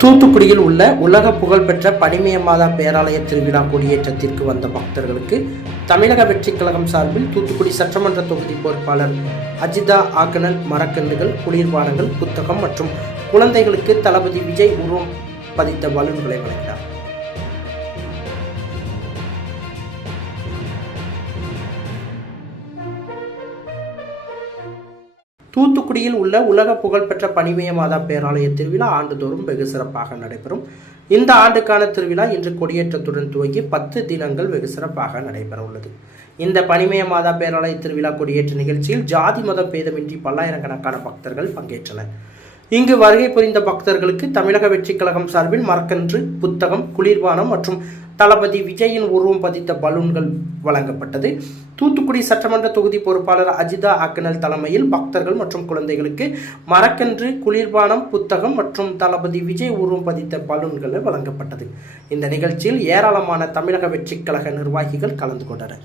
தூத்துக்குடியில் உள்ள உலக புகழ்பெற்ற பனிமய மாதா பேராலய திருவிழா கொடியேற்றத்திற்கு வந்த பக்தர்களுக்கு தமிழக வெற்றிக் கழகம் சார்பில் தூத்துக்குடி சட்டமன்ற தொகுதி பொறுப்பாளர் அஜிதா ஆக்கணல் மரக்கன்றுகள் குளிர்பானங்கள் புத்தகம் மற்றும் குழந்தைகளுக்கு தளபதி விஜய் உருவம் பதித்த பலூன்களை வழங்கினார். தூத்துக்குடியில் உள்ள உலக புகழ்பெற்ற பனிமய மாதா பேராலய திருவிழா ஆண்டுதோறும் வெகு சிறப்பாக நடைபெறும். இந்த ஆண்டுக்கான திருவிழா இன்று கொடியேற்றத்துடன் துவங்கி பத்து தினங்கள் வெகு சிறப்பாக நடைபெற உள்ளது. இந்த பனிமய மாதா பேராலய திருவிழா கொடியேற்ற நிகழ்ச்சியில் ஜாதி மத பேதமின்றி பல்லாயிரக்கணக்கான பக்தர்கள் பங்கேற்றனர். இங்கு வருகை புரிந்த பக்தர்களுக்கு தமிழக வெற்றிக் கழகம் சார்பில் மரக்கன்று புத்தகம் குளிர்பானம் மற்றும் தளபதி விஜயின் உருவம் பதித்த பலூன்கள் வழங்கப்பட்டது. தூத்துக்குடி சட்டமன்ற தொகுதி பொறுப்பாளர் அஜிதா அக்னல் தலைமையில் பக்தர்கள் மற்றும் குழந்தைகளுக்கு மரக்கன்று குளிர்பானம் புத்தகம் மற்றும் தளபதி விஜய் உருவம் பதித்த பலூன்கள் வழங்கப்பட்டது. இந்த நிகழ்ச்சியில் ஏராளமான தமிழக வெற்றிக் கழக நிர்வாகிகள் கலந்து கொண்டனர்.